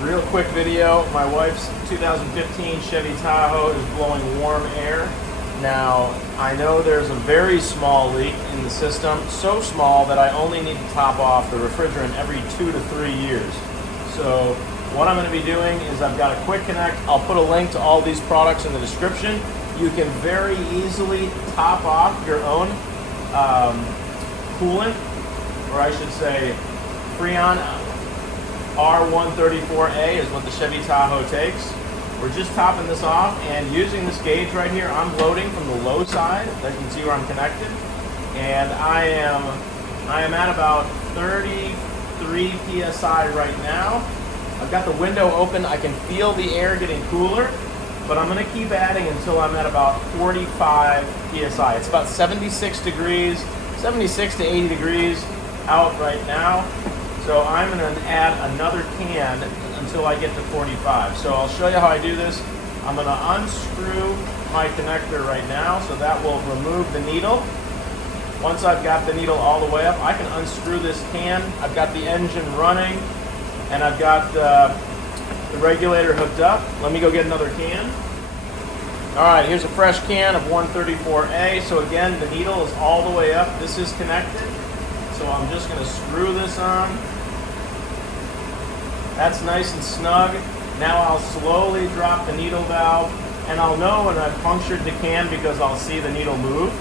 Real quick video, my wife's 2015 Chevy Tahoe is blowing warm air. Now, I know there's a very small leak in the system, so small that I only need to top off the refrigerant every 2 to 3 years. So what I'm going to be doing is I've got a quick connect. I'll put a link to all these products in the description. You can very easily top off your own coolant, or I should say Freon. R134a is what the Chevy Tahoe takes. We're just topping this off, and using this gauge right here, I'm loading from the low side. As you can see where I'm connected, and I am at about 33 psi right now. I've got the window open. I can feel the air getting cooler, but I'm going to keep adding until I'm at about 45 psi. It's about 76 degrees, 76 to 80 degrees out right now. So I'm going to add another can until I get to 45. So I'll show you how I do this. I'm going to unscrew my connector right now, so that will remove the needle. Once I've got the needle all the way up, I can unscrew this can. I've got the engine running, and I've got the regulator hooked up. Let me go get another can. All right, here's a fresh can of 134A. So again, the needle is all the way up. This is connected. So I'm just going to screw this on. That's nice and snug. Now I'll slowly drop the needle valve, and I'll know when I've punctured the can because I'll see the needle move.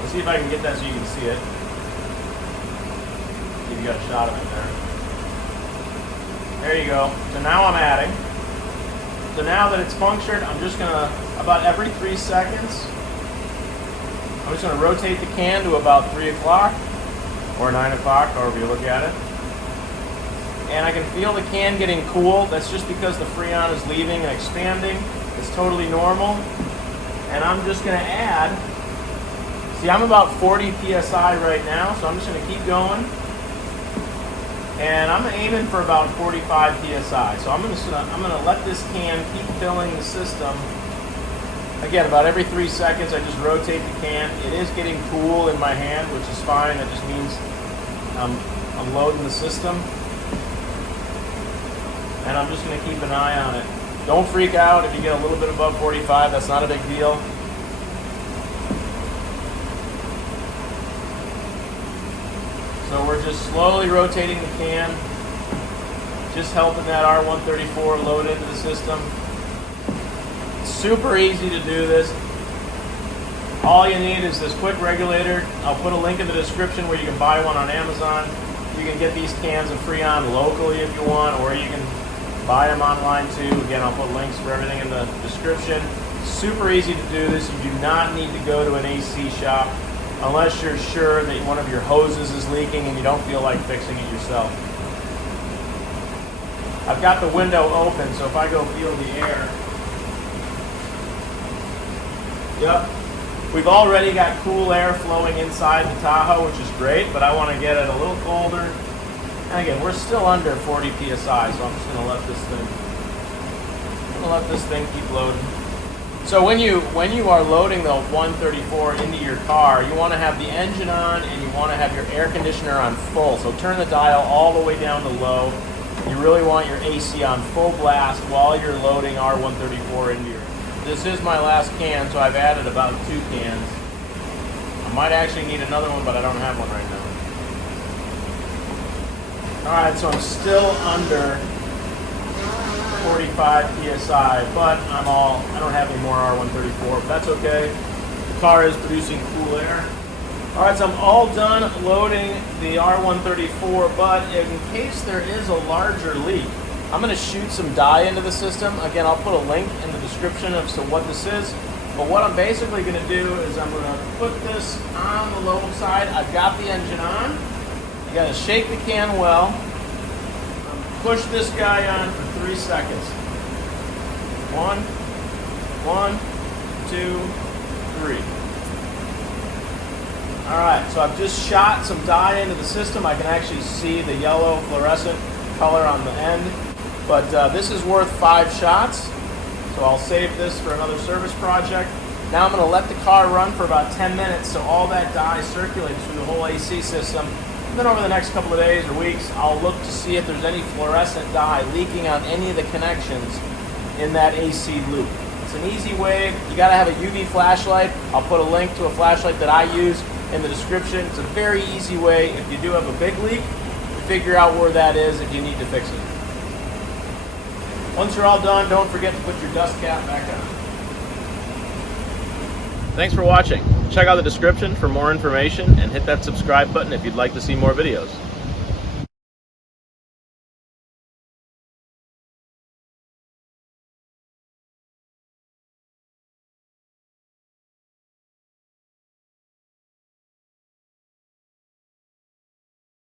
Let's see if I can get that so you can see it. See if you got a shot of it there. There you go. So now I'm adding. So now that it's punctured, I'm just going to, about every 3 seconds, I'm just going to rotate the can to about 3 o'clock or 9 o'clock, however you look at it. And I can feel the can getting cool. That's just because the Freon is leaving and expanding. It's totally normal. And I'm just going to add, see, I'm about 40 psi right now, so I'm just going to keep going. And I'm aiming for about 45 psi. So I'm going to let this can keep filling the system. Again, about every 3 seconds, I just rotate the can. It is getting cool in my hand, which is fine. That just means I'm loading the system. And I'm just going to keep an eye on it. Don't freak out if you get a little bit above 45. That's not a big deal. So we're just slowly rotating the can, just helping that R134 load into the system. It's super easy to do this. All you need is this quick regulator. I'll put a link in the description where you can buy one on Amazon. You can get these cans of Freon locally if you want, or you can buy them online too. Again, I'll put links for everything in the description. Super easy to do this. You do not need to go to an AC shop unless you're sure that one of your hoses is leaking and you don't feel like fixing it yourself. I've got the window open, so if I go feel the air, yep, we've already got cool air flowing inside the Tahoe, which is great, but I want to get it a little colder. And again, we're still under 40 psi, so I'm just going to let this thing keep loading. So when you are loading the 134 into your car, you want to have the engine on and you want to have your air conditioner on full. So turn the dial all the way down to low. You really want your AC on full blast while you're loading R134 into your. This is my last can, so I've added about 2 cans. I might actually need another one, but I don't have one right now. All right, so I'm still under 45 psi, but I don't have any more R134, but that's okay. The car is producing cool air. All right, so I'm all done loading the R134, but in case there is a larger leak, I'm going to shoot some dye into the system. Again, I'll put a link in the description of what this is. But what I'm basically going to do is I'm going to put this on the low side. I've got the engine on. You got to shake the can well. Push this guy on for 3 seconds. 1, 2, 3. All right, so I've just shot some dye into the system. I can actually see the yellow fluorescent color on the end. But this is worth 5 shots. So I'll save this for another service project. Now I'm going to let the car run for about 10 minutes so all that dye circulates through the whole AC system. Then over the next couple of days or weeks, I'll look to see if there's any fluorescent dye leaking on any of the connections in that AC loop. It's an easy way. You got to have a UV flashlight. I'll put a link to a flashlight that I use in the description. It's a very easy way, if you do have a big leak, to figure out where that is if you need to fix it. Once you're all done, don't forget to put your dust cap back on. Thanks for watching. Check out the description for more information and hit that subscribe button if you'd like to see more videos.